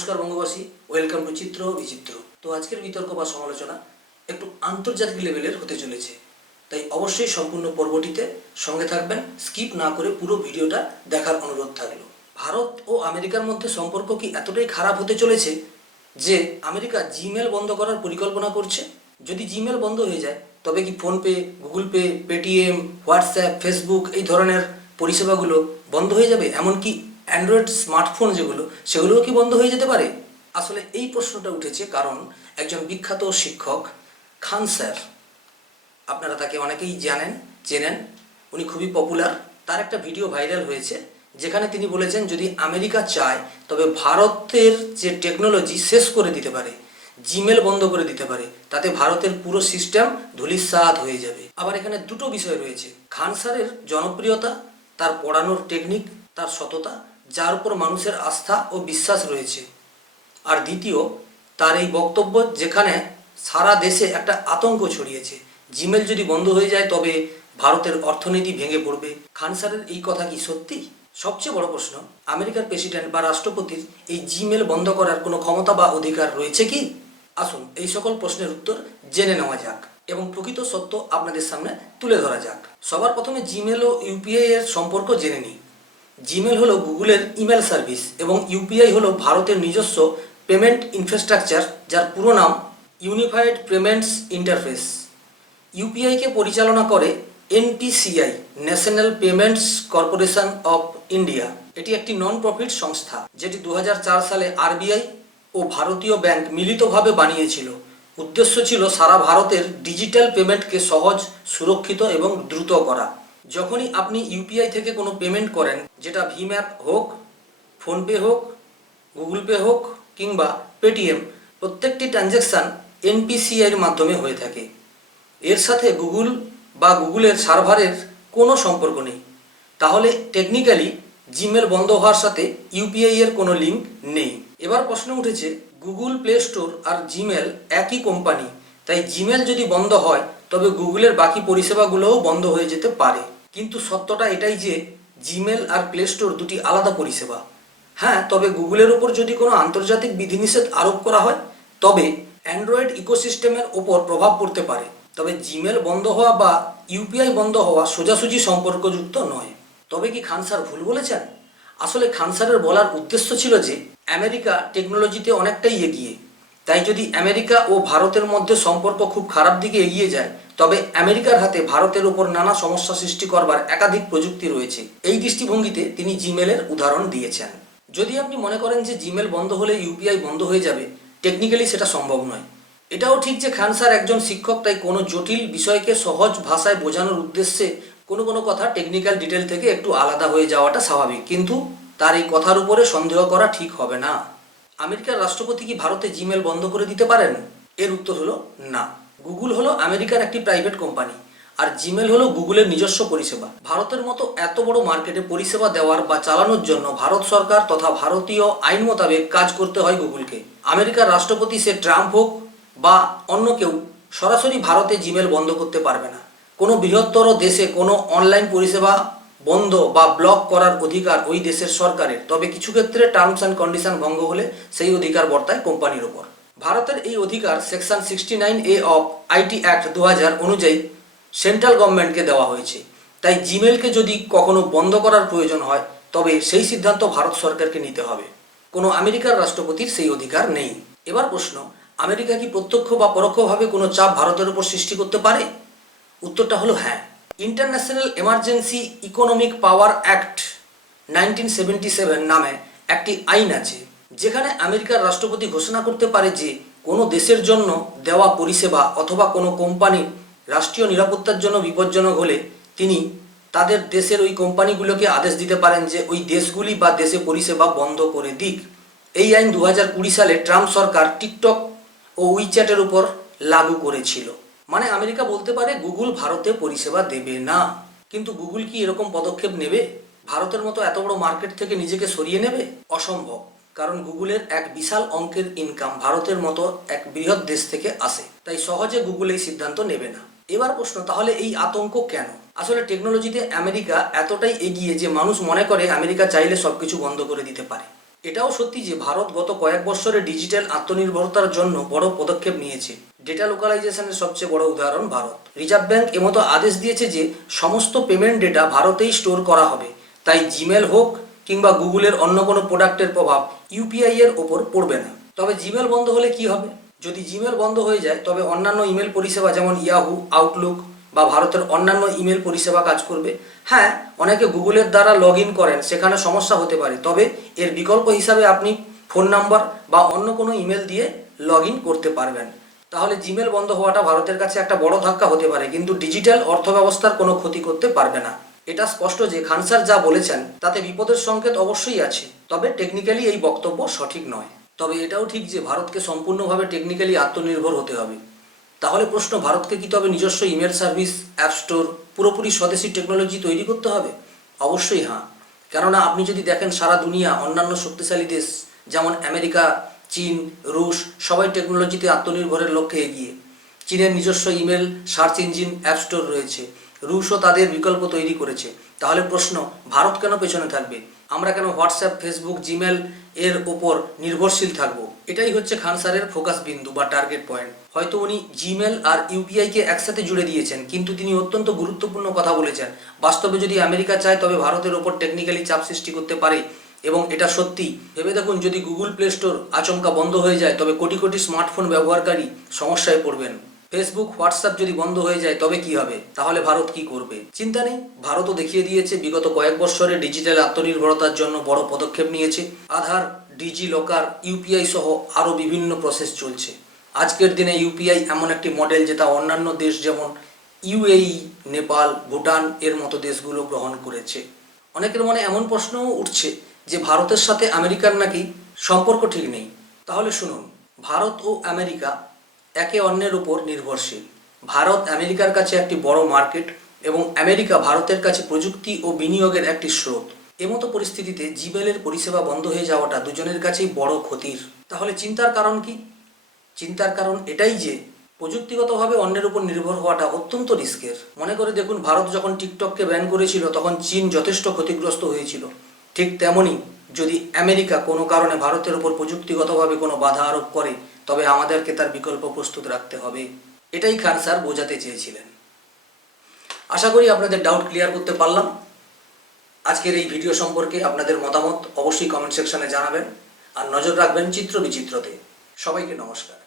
নমস্কার বঙ্গবাসী welcome to চিত্র বিচিত্র তো আজকের বিতর্ক বা সমালোচনা একটু আন্তর্জাতিক লেভেলের হতে চলেছে। তাই অবশ্যই সম্পূর্ণ পর্বটিতে সঙ্গে থাকবেন স্কিপ না করে পুরো ভিডিওটা দেখার অনুরোধ থাকল। ভারত ও আমেরিকার মধ্যে সম্পর্ক কি এতটাই খারাপ হতে চলেছে যে আমেরিকা জিমেল বন্ধ করার পরিকল্পনা করছে? যদি জিমেল বন্ধ হয়ে যায়, তবে কি PhonePe Google Pay Paytm WhatsApp Facebook এই ধরনের পরিষেবাগুলো বন্ধ হয়ে যাবে? এমনকি অ্যান্ড্রয়েড স্মার্টফোন যেগুলো, সেগুলোও কি বন্ধ হয়ে যেতে পারে? আসলে এই প্রশ্নটা উঠেছে কারণ একজন বিখ্যাত শিক্ষক খান স্যার, আপনারা তাকে অনেকেই জানেন, চেনেন। উনি খুবই পপুলার তার একটা ভিডিও ভাইরাল হয়েছে, যেখানে তিনি বলেছেন, যদি আমেরিকা চায়, তবে ভারতের যে টেকনোলজি শেষ করে দিতে পারে জিমেল বন্ধ করে দিতে পারে, তাতে ভারতের পুরো সিস্টেম ধুলিস্বাদ হয়ে যাবে। আবার এখানে দুটো বিষয় রয়েছে। খান স্যারের জনপ্রিয়তা, তার পড়ানোর টেকনিক তার সততা যার উপর মানুষের আস্থা ও বিশ্বাস রয়েছে। আর দ্বিতীয়, তার এই বক্তব্য যেখানে সারা দেশে একটা আতঙ্ক ছড়িয়েছে। জিমেল যদি বন্ধ হয়ে যায়, তবে ভারতের অর্থনীতি ভেঙে পড়বে। খান স্যারের এই কথা কি সত্যি? সবচেয়ে বড় প্রশ্ন, আমেরিকার প্রেসিডেন্ট বা রাষ্ট্রপতির এই জিমেল বন্ধ করার কোনো ক্ষমতা বা অধিকার রয়েছে কি? আসুন এই সকল প্রশ্নের উত্তর জেনে নেওয়া যাক এবং প্রকৃত সত্য আপনাদের সামনে তুলে ধরা যাক। সবার প্রথমে জিমেল ও ইউপিআই এর সম্পর্ক জেনে নিই। জিমেল হলো গুগলের ইমেল সার্ভিস এবং ইউপিআই হলো ভারতের নিজস্ব পেমেন্ট ইনফ্রাস্ট্রাকচার, যার পুরো নাম ইউনিফাইড পেমেন্টস ইন্টারফেস ইউপিআইকে পরিচালনা করে NPCI national payments corporation of India এটি একটি নন প্রফিট সংস্থা, যেটি দু হাজার চার সালে আরবিআই ও ভারতীয় ব্যাংক মিলিতভাবে বানিয়েছিল। উদ্দেশ্য ছিল সারা ভারতের ডিজিটাল পেমেন্টকে সহজ, সুরক্ষিত এবং দ্রুত করা। যখনই আপনি ইউপিআই থেকে কোনো পেমেন্ট করেন, যেটা ভিম অ্যাপ হোক, ফোনপে হোক, গুগল পে হোক কিংবা পেটিএম, প্রত্যেকটি ট্রানজ্যাকশান এনপিসিআইয়ের মাধ্যমে হয়ে থাকে। এর সাথে গুগল বা গুগলের সার্ভারের কোনো সম্পর্ক নেই। তাহলে টেকনিক্যালি জিমেল বন্ধ হওয়ার সাথে ইউপিআই এর কোনো লিঙ্ক নেই। এবার প্রশ্ন উঠেছে, গুগল প্লে স্টোর আর জিমেল একই কোম্পানি, তাই জিমেল যদি বন্ধ হয়, তবে গুগলের বাকি পরিষেবাগুলোও বন্ধ হয়ে যেতে পারে। কিন্তু সত্যটা এটাই যে জিমেল আর প্লে স্টোর দুটি আলাদা পরিষেবা। হ্যাঁ তবে গুগলের ওপর যদি কোনো আন্তর্জাতিক বিধিনিষেধ আরোপ করা হয়, তবে অ্যান্ড্রয়েড ইকোসিস্টেমের ওপর প্রভাব পড়তে পারে। তবে জিমেল বন্ধ হওয়া বা ইউপিআই বন্ধ হওয়া সোজাসুজি সম্পর্কযুক্ত নয়। তবে কি খান স্যার ভুল বলেছেন? আসলে খান স্যারের বলার উদ্দেশ্য ছিল যে আমেরিকা টেকনোলজিতে অনেকটাই এগিয়ে। তাই যদি আমেরিকা ও ভারতের মধ্যে সম্পর্ক খুব খারাপ দিকে এগিয়ে যায় তবে আমেরিকার হাতে ভারতের উপর নানা সমস্যা সৃষ্টি করবার একাধিক প্রযুক্তি রয়েছে। এই দৃষ্টিভঙ্গিতে তিনি জিমেলের উদাহরণ দিয়েছেন। যদি আপনি মনে করেন যে জিমেল বন্ধ হলে ইউপিআই বন্ধ হয়ে যাবে, টেকনিক্যালি সেটা সম্ভব নয়। এটাও ঠিক যে খান স্যার একজন শিক্ষক, তাই কোনো জটিল বিষয়কে সহজ ভাষায় বোঝানোর উদ্দেশ্যে কোনো কোনো কথা টেকনিক্যাল ডিটেল থেকে একটু আলাদা হয়ে যাওয়াটা স্বাভাবিক। কিন্তু তার এই কথার উপরে সন্দেহ করা ঠিক হবে না। আমেরিকার রাষ্ট্রপতি কি ভারতে জিমেল বন্ধ করে দিতে পারেন? এর উত্তর হলো না। গুগল হলো আমেরিকার একটি প্রাইভেট কোম্পানি আর জিমেল হলো গুগলের নিজস্ব পরিষেবা। ভারতের মতো এত বড় মার্কেটে পরিষেবা দেওয়ার বা চালানোর জন্য ভারত সরকার তথা ভারতীয় আইন মোতাবেক কাজ করতে হয় গুগলকে আমেরিকার রাষ্ট্রপতি সে ট্রাম্প হোক বা অন্য কেউ, সরাসরি ভারতে জিমেল বন্ধ করতে পারবে না। কোনো বৃহত্তর দেশে কোনো অনলাইন পরিষেবা বন্ধ বা ব্লক করার অধিকার ওই দেশের সরকারের। তবে কিছু ক্ষেত্রে টার্মস অ্যান্ড কন্ডিশন ভঙ্গ হলে সেই অধিকার বর্তায় কোম্পানির ওপর ভারতের এই অধিকার section sixty nine A of IT act দু হাজার অনুযায়ী সেন্ট্রাল গভর্নমেন্টকে দেওয়া হয়েছে। তাই জিমেলকে যদি কখনো বন্ধ করার প্রয়োজন হয়, তবে সেই সিদ্ধান্ত ভারত সরকারকে নিতে হবে। কোনো আমেরিকার রাষ্ট্রপতির সেই অধিকার নেই। এবার প্রশ্ন, আমেরিকা কি প্রত্যক্ষ বা পরোক্ষভাবে কোনো চাপ ভারতের উপর সৃষ্টি করতে পারে? উত্তরটা হলো হ্যাঁ। International emergency economic power act nineteen seventy seven নামে একটি আইন আছে। যেখানে আমেরিকার রাষ্ট্রপতি ঘোষণা করতে পারে যে কোনো দেশের জন্য দেওয়া পরিষেবা অথবা কোনো কোম্পানির রাষ্ট্রীয় নিরাপত্তার জন্য বিপজ্জনক হলে তিনি তাদের দেশের ওই কোম্পানিগুলোকে আদেশ দিতে পারেন যে ওই দেশগুলি বা দেশে পরিষেবা বন্ধ করে দিক। এই আইন দু সালে ট্রাম্প সরকার টিকটক ও উইচ্যাটের উপর লাগু করেছিল। মানে আমেরিকা বলতে পারে, গুগল ভারতে পরিষেবা দেবে না। কিন্তু গুগল কি এরকম পদক্ষেপ নেবে? ভারতের মতো এত বড় মার্কেট থেকে নিজেকে সরিয়ে নেবে? অসম্ভব। কারণ গুগলের এক বিশাল অঙ্কের ইনকাম ভারতের মতো এক বৃহৎ দেশ থেকে আসে। তাই সহজে গুগল এই সিদ্ধান্ত নেবে না। এবার প্রশ্ন, তাহলে এই আতঙ্ক কেন? আসলে টেকনোলজিতে আমেরিকা এতটাই এগিয়ে যে মানুষ মনে করে আমেরিকা চাইলে সবকিছু বন্ধ করে দিতে পারে। এটাও সত্যি যে ভারত গত কয়েক বছরে ডিজিটাল আত্মনির্ভরতার জন্য বড় পদক্ষেপ নিয়েছে। ডেটা লোকালাইজেশনের সবচেয়ে বড় উদাহরণ ভারত। রিজার্ভ ব্যাংক এমতো আদেশ দিয়েছে যে সমস্ত পেমেন্ট ডেটা ভারতেই স্টোর করা হবে। তাই জিমেল হোক কিংবা গুগলের অন্য কোনো প্রোডাক্টের প্রভাব ইউপিআই এর ওপর পড়বে না। তবে জিমেল বন্ধ হলে কি হবে? যদি জিমেল বন্ধ হয়ে যায়, তবে অন্যান্য ইমেল পরিষেবা যেমন ইয়াহু, আউটলুক বা ভারতের অন্যান্য ইমেল পরিষেবা কাজ করবে। হ্যাঁ অনেকে গুগলের দ্বারা লগ করেন, সেখানে সমস্যা হতে পারে। তবে এর বিকল্প হিসাবে আপনি ফোন নাম্বার বা অন্য কোনো ইমেল দিয়ে লগ করতে পারবেন। তাহলে জিমেল বন্ধ হওয়াটা ভারতের কাছে একটা বড় ধাক্কা হতে পারে, কিন্তু ডিজিটাল অর্থব্যবস্থার কোনো ক্ষতি করতে পারবে না। এটা স্পষ্ট যে খানসার যা বলেছেন, তাতে বিপদের সংকেত অবশ্যই আছে। তবে টেকনিক্যালি এই বক্তব্য সঠিক নয়। তবে এটাও ঠিক যে ভারতকে সম্পূর্ণভাবে টেকনিক্যালি আত্মনির্ভর হতে হবে। তাহলে প্রশ্ন, ভারতকে কি তবে নিজস্ব ইমেল সার্ভিস, অ্যাপ স্টোর, পুরোপুরি স্বদেশি টেকনোলজি তৈরি করতে হবে? অবশ্যই হ্যাঁ। কেননা আপনি যদি দেখেন সারা দুনিয়া অন্যান্য শক্তিশালী দেশ, যেমন আমেরিকা, চীন, রুশ, সবাই টেকনোলজিতে আত্মনির্ভরের লক্ষ্যে এগিয়ে। চীনের নিজস্ব email, search engine, app store রয়েছে। রুশও তাদের বিকল্প তৈরি করেছে। তাহলে প্রশ্ন, ভারত কেন পেছনে থাকবে? আমরা কেন হোয়াটসঅ্যাপ, ফেসবুক জিমেল এর ওপর নির্ভরশীল থাকব? এটাই হচ্ছে খান স্যারের ফোকাস বিন্দু বা টার্গেট পয়েন্ট। হয়তো উনি জিমেল আর ইউপিআইকে একসাথে জুড়ে দিয়েছেন, কিন্তু তিনি অত্যন্ত গুরুত্বপূর্ণ কথা বলেছেন। বাস্তবে যদি আমেরিকা চায়, তবে ভারতের ওপর টেকনিক্যালি চাপ সৃষ্টি করতে পারে, এবং এটা সত্যি। ভেবে দেখুন, যদি গুগল প্লে স্টোর আচমকা বন্ধ হয়ে যায়, তবে কোটি কোটি স্মার্টফোন ব্যবহারকারী সমস্যায় পড়বেন। ফেসবুক হোয়াটসঅ্যাপ যদি বন্ধ হয়ে যায়, তবে কি হবে? তাহলে ভারত কি করবে? চিন্তা নেই। ভারতও দেখিয়ে দিয়েছে, বিগত কয়েক বছরে ডিজিটাল আত্মনির্ভরতার জন্য বড় পদক্ষেপ নিয়েছে। আধার ডিজি লকার ইউপিআই সহ আরও বিভিন্ন প্রসেস চলছে। আজকের দিনে ইউপিআই এমন একটি মডেল যেটা অন্যান্য দেশ যেমন ইউএই নেপাল, ভুটান এর মতো দেশগুলো গ্রহণ করেছে। অনেকের মনে এমন প্রশ্নও উঠছে যে ভারতের সাথে আমেরিকার নাকি সম্পর্ক ঠিক নেই। তাহলে শুনুন, ভারত ও আমেরিকা একে অন্যের উপর নির্ভরশীল। ভারত আমেরিকার কাছে একটি বড় মার্কেট এবং আমেরিকা ভারতের কাছে প্রযুক্তি ও বিনিয়োগের একটি স্রোত। এমতো পরিস্থিতিতে জিমেলের পরিষেবা বন্ধ হয়ে যাওয়াটা দুজনের কাছেই বড় ক্ষতির। তাহলে চিন্তার কারণ কি? চিন্তার কারণ এটাই যে, প্রযুক্তিগতভাবে অন্যের উপর নির্ভর হওয়াটা অত্যন্ত রিস্কের। মনে করে দেখুন, ভারত যখন টিকটককে ব্যান করেছিল, তখন চীন যথেষ্ট ক্ষতিগ্রস্ত হয়েছিল। ঠিক তেমনই যদি আমেরিকা কোনো কারণে ভারতের উপর প্রযুক্তিগতভাবে কোনো বাধা আরোপ করে তবে আমাদেরকে তার বিকল্প প্রস্তুত রাখতে হবে। এটাই খান স্যার বোঝাতে চেয়েছিলেন। আশা করি আপনাদের ডাউট ক্লিয়ার করতে পারলাম। আজকের এই ভিডিও সম্পর্কে আপনাদের মতামত অবশ্যই কমেন্ট সেকশনে জানাবেন। আর নজর রাখবেন চিত্র বিচিত্রতে। সবাইকে নমস্কার।